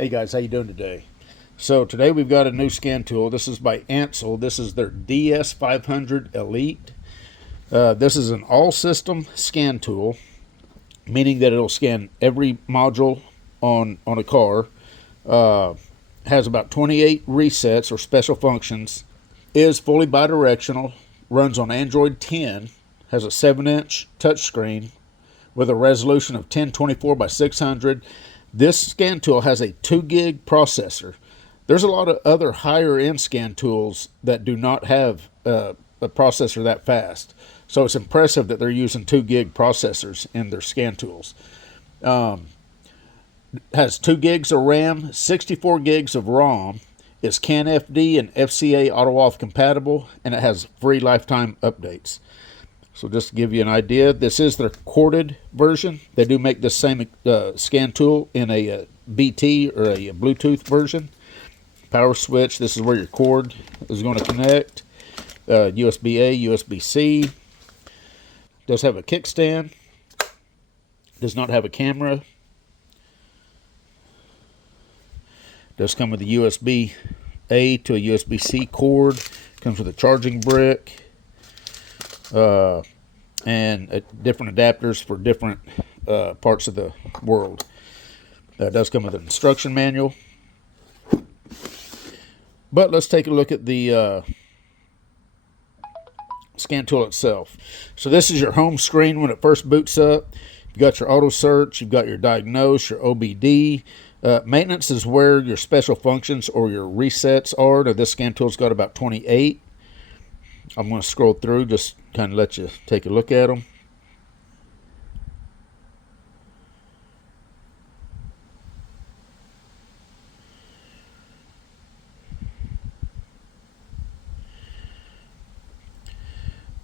Hey guys, how you doing today? So today we've got a new scan tool. This is by Ancel. This is their DS500 Elite. This is an all-system scan tool, meaning that it'll scan every module on a car. Has about 28 resets or special functions. Is fully bidirectional. Runs on Android 10. Has a 7-inch touchscreen with a resolution of 1024 by 600. This scan tool has a 2 gig processor. There's a lot of other higher end scan tools that do not have a processor that fast. So it's impressive that they're using 2 gig processors in their scan tools. Has 2 gigs of RAM, 64 gigs of ROM. It's CAN FD and FCA auto-auth compatible, and it has free lifetime updates. So just to give you an idea, this is their corded version. They do make this same scan tool in a BT or a Bluetooth version. Power switch, this is where your cord is going to connect. USB-A, USB-C. Does have a kickstand. Does not have a camera. Does come with a USB-A to a USB-C cord. Comes with a charging brick. And different adapters for different parts of the world. It does come with an instruction manual. But let's take a look at the scan tool itself. So this is your home screen when it first boots up. You've got your auto search, you've got your diagnose, your OBD. Maintenance is where your special functions or your resets are. Now, this scan tool's got about 28. I'm going to scroll through, just kind of let you take a look at them.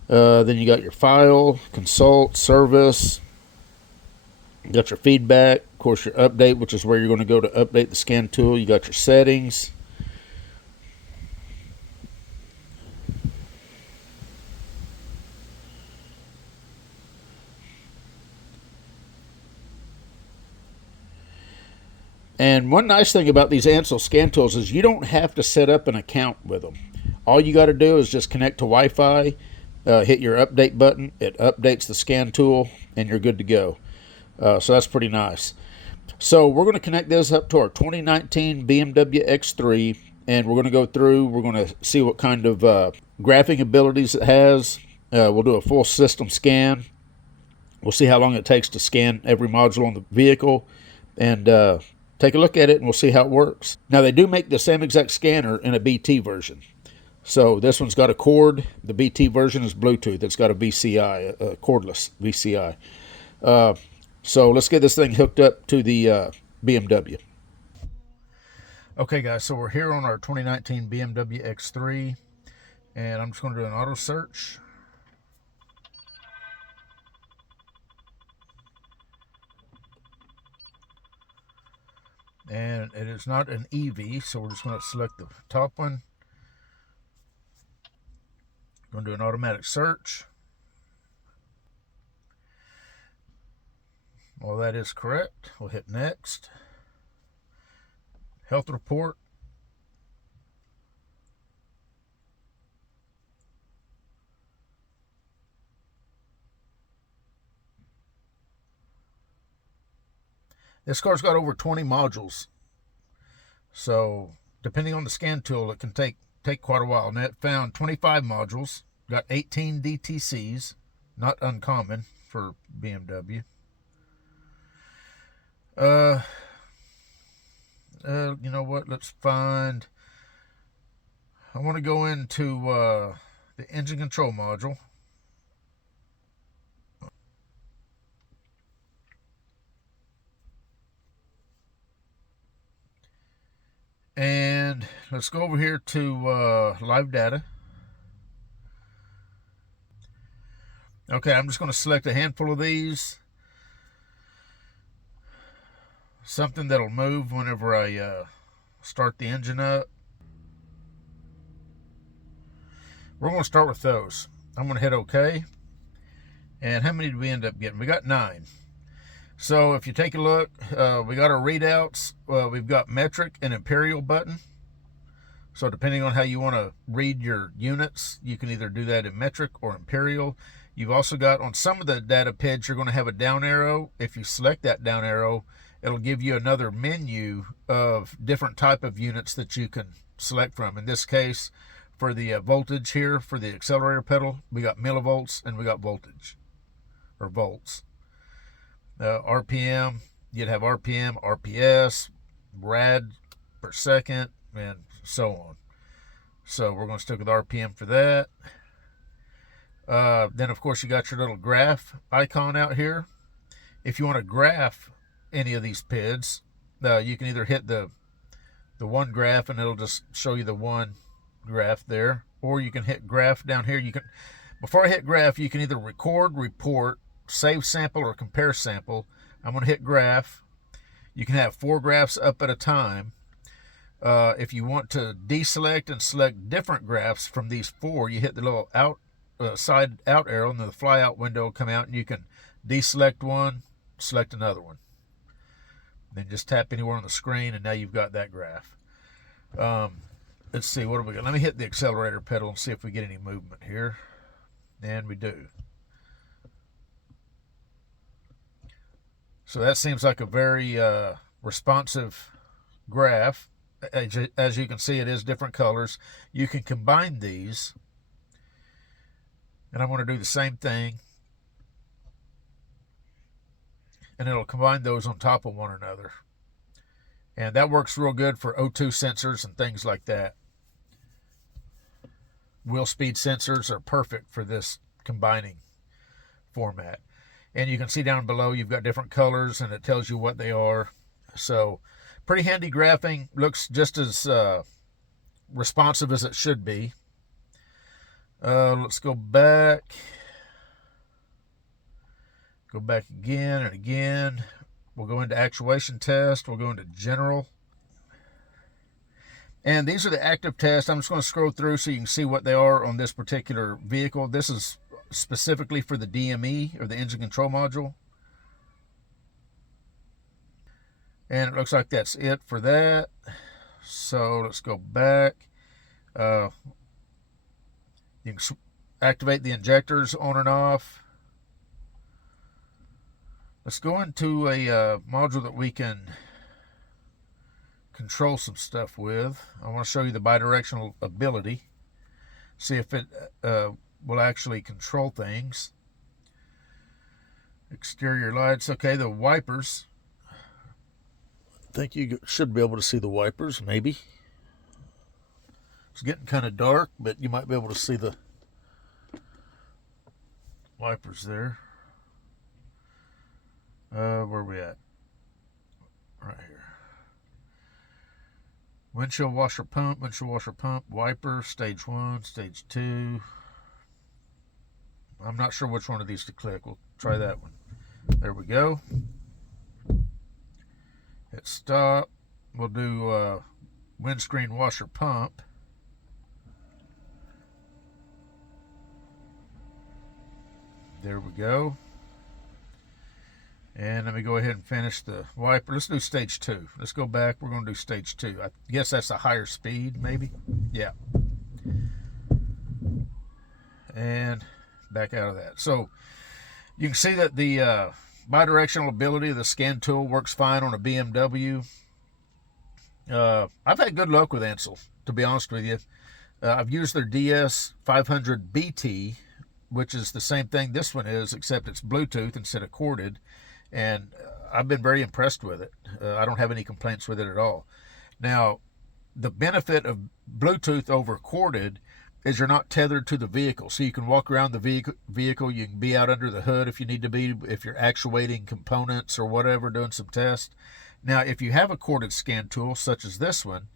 Then you got your file, consult, service. You got your feedback, of course your update, which is where you're going to go to update the scan tool. You got your settings. And one nice thing about these Ancel scan tools is you don't have to set up an account with them. All you got to do is just connect to Wi-Fi, hit your update button, it updates the scan tool, and you're good to go. So that's pretty nice. So we're going to connect this up to our 2019 BMW X3, and we're going to go through, we're going to see what kind of graphing abilities it has. We'll do a full system scan. We'll see how long it takes to scan every module on the vehicle, and take a look at it, and we'll see how it works. Now, they do make the same exact scanner in a BT version. So this one's got a cord. The BT version is Bluetooth. It's got a VCI, a cordless VCI. So let's get this thing hooked up to the BMW. Okay, guys, so we're here on our 2019 BMW X3, and I'm just going to do an auto search. And it is not an EV, so we're just going to select the top one. Going to do an automatic search. Well, that is correct. We'll hit next. Health report. This car's got over 20 modules. So, depending on the scan tool, it can take quite a while. And it found 25 modules, got 18 DTCs, not uncommon for BMW. You know what? Let's find. I want to go into the engine control module. And let's go over here to live data. Okay, I'm just going to select a handful of these. Something that'll move whenever I start the engine up. We're going to start with those. I'm going to hit OK. And how many did we end up getting? We got 9. So if you take a look, we got our readouts. We've got metric and imperial button. So depending on how you want to read your units, you can either do that in metric or imperial. You've also got, on some of the data PIDs, you're going to have a down arrow. If you select that down arrow, it'll give you another menu of different type of units that you can select from. In this case, for the voltage here, for the accelerator pedal, we got millivolts and we got voltage, or volts. RPM, you'd have RPM, RPS, rad per second, and so on. So we're going to stick with RPM for that. Then, of course, you got your little graph icon out here. If you want to graph any of these PIDs, you can either hit the one graph and it'll just show you the one graph there, or you can hit graph down here. You can, before I hit graph, you can either record, report, save sample, or compare sample. I'm going to hit graph. You can have 4 graphs up at a time. If you want to deselect and select different graphs from these 4, you hit the little side out arrow, and the fly out window will come out, and you can deselect one, select another one. Then just tap anywhere on the screen, and now you've got that graph. Let's see, what do we got? Let me hit the accelerator pedal and see if we get any movement here. And we do. So that seems like a very responsive graph. As you can see, it is different colors. You can combine these, and I'm going to do the same thing, and it'll combine those on top of one another, and that works real good for O2 sensors and things like that. Wheel speed sensors are perfect for this combining format. And you can see down below you've got different colors, and it tells you what they are. So pretty handy graphing. Looks just as responsive as it should be. Let's go back. Go back again and again. We'll go into actuation test. We'll go into general. And these are the active tests. I'm just going to scroll through so you can see what they are on this particular vehicle. This is specifically for the DME, or the engine control module. And it looks like that's it for that. So let's go back. You can activate the injectors on and off. Let's go into a module that we can control some stuff with. I want to show you the bidirectional ability. See if it will actually control things. Exterior lights. Okay, the wipers. I think you should be able to see the wipers, maybe. It's getting kind of dark, but you might be able to see the wipers there. Where are we at? Right here. Windshield washer pump, wiper, stage 1, stage 2. I'm not sure which one of these to click. We'll try that one. There we go. Hit stop. We'll do windscreen washer pump. There we go. And let me go ahead and finish the wiper. Let's do stage 2. Let's go back. We're going to do stage 2. I guess that's a higher speed, maybe. Yeah. And back out of that. So you can see that the bidirectional ability of the scan tool works fine on a BMW. I've had good luck with Ancel, to be honest with you. I've used their DS500 BT, which is the same thing this one is, except it's Bluetooth instead of corded. And I've been very impressed with it. I don't have any complaints with it at all. Now, the benefit of Bluetooth over corded is you're not tethered to the vehicle. So you can walk around the vehicle. You can be out under the hood if you need to be, if you're actuating components or whatever, doing some tests. Now, if you have a corded scan tool, such as this one,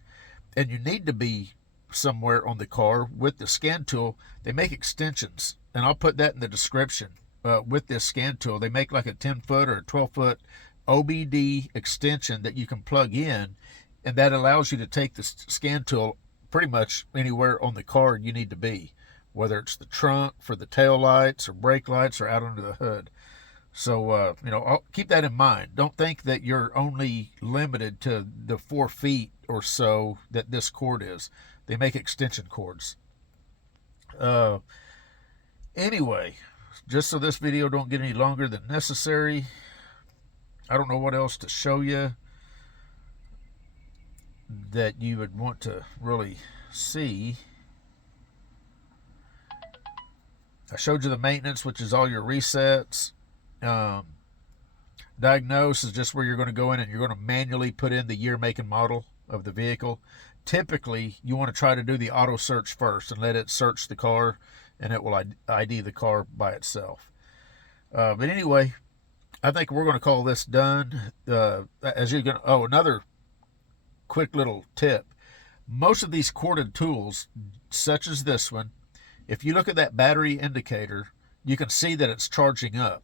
and you need to be somewhere on the car with the scan tool, they make extensions. And I'll put that in the description. With this scan tool, they make like a 10-foot or a 12-foot OBD extension that you can plug in, and that allows you to take the scan tool pretty much anywhere on the car you need to be, whether it's the trunk for the tail lights or brake lights or out under the hood. So, keep that in mind. Don't think that you're only limited to the 4 feet or so that this cord is. They make extension cords. Uh, anyway, just so this video don't get any longer than necessary, I don't know what else to show you that you would want to really see. I showed you the maintenance, which is all your resets. Diagnose is just where you're going to go in and you're going to manually put in the year, make, and model of the vehicle. Typically, you want to try to do the auto search first and let it search the car, and it will ID the car by itself. But anyway, I think we're going to call this done. Another quick little tip. Most of these corded tools, such as this one, if you look at that battery indicator, you can see that it's charging up.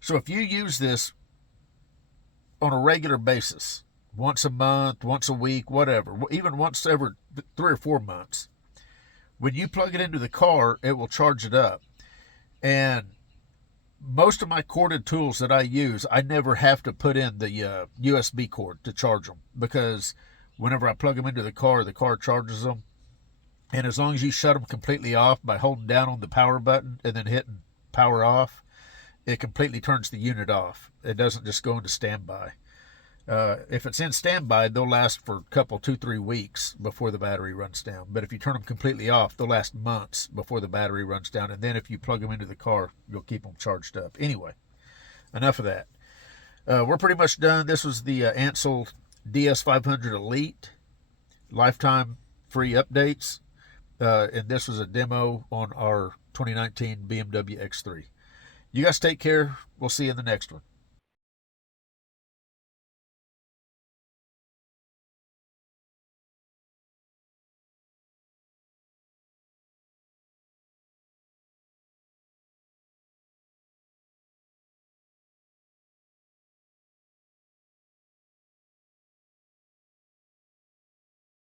So if you use this on a regular basis, once a month, once a week, whatever, even once every 3 or 4 months, when you plug it into the car, it will charge it up. And most of my corded tools that I use, I never have to put in the USB cord to charge them, because whenever I plug them into the car charges them. And as long as you shut them completely off by holding down on the power button and then hitting power off, it completely turns the unit off. It doesn't just go into standby. If it's in standby, they'll last for a couple, 2-3 weeks before the battery runs down. But if you turn them completely off, they'll last months before the battery runs down. And then if you plug them into the car, you'll keep them charged up. Anyway, enough of that. We're pretty much done. This was the Ancel DS500 Elite. Lifetime free updates. And this was a demo on our 2019 BMW X3. You guys take care. We'll see you in the next one.